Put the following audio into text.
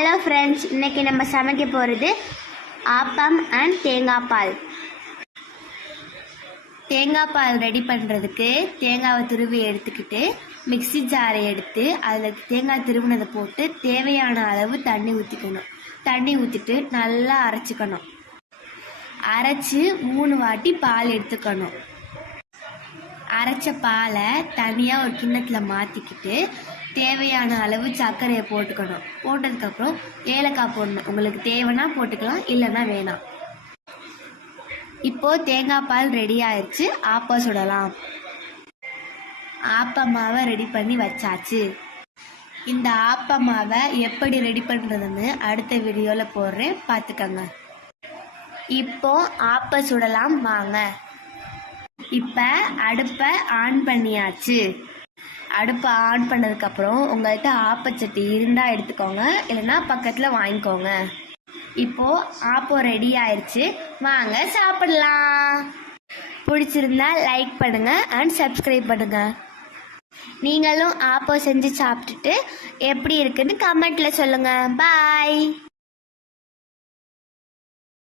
Hello friends, இன்றைக்கி நம்ம சமைக்க போகிறது ஆப்பம் அண்ட் தேங்காய் பால். தேங்காய் பால் ரெடி பண்ணுறதுக்கு தேங்காவை துருவி எடுத்துக்கிட்டு மிக்ஸி ஜாரை எடுத்து அதில் தேங்காய் திருவினதை போட்டு தேவையான அளவு தண்ணி ஊற்றிக்கணும். தண்ணி ஊற்றிட்டு நல்லா அரைச்சிக்கணும். அரைச்சி 3 வாட்டி பால் எடுத்துக்கணும். அரைச்ச பாலை தனியாக ஒரு கிண்ணத்தில் மாற்றிக்கிட்டு தேவையான அளவு சர்க்கரையை போட்டுக்கணும். போட்டதுக்கப்புறம் ஏலக்காய் போடணும். உங்களுக்கு தேவைன்னா போட்டுக்கலாம், இல்லைன்னா வேணாம். இப்போது தேங்காய் பால் ரெடி ஆயிடுச்சு. ஆப்பம் சுடலாம். ஆப்ப மாவை ரெடி பண்ணி வச்சாச்சு. இந்த ஆப்ப மாவை எப்படி ரெடி பண்ணுறதுன்னு அடுத்த வீடியோவில் போடுறேன், பார்த்துக்கங்க. இப்போ ஆப்பம் சுடலாம் வாங்க. இப்போ அடுப்பை ஆன் பண்ணியாச்சு. அடுப்பை ஆன் பண்ணதுக்கப்புறம் உங்கள்கிட்ட ஆப்பச்சட்டி இருந்தால் எடுத்துக்கோங்க, இல்லைன்னா பக்கத்தில் வாங்கிக்கோங்க. இப்போது ஆப்பம் ரெடி ஆயிடுச்சு, வாங்க சாப்பிடலாம். பிடிச்சிருந்தா லைக் பண்ணுங்கள் அண்ட் சப்ஸ்கிரைப் பண்ணுங்கள். நீங்களும் ஆப்பம் செஞ்சு சாப்பிட்டுட்டு எப்படி இருக்குன்னு கமெண்ட்டில் சொல்லுங்கள். பாய்.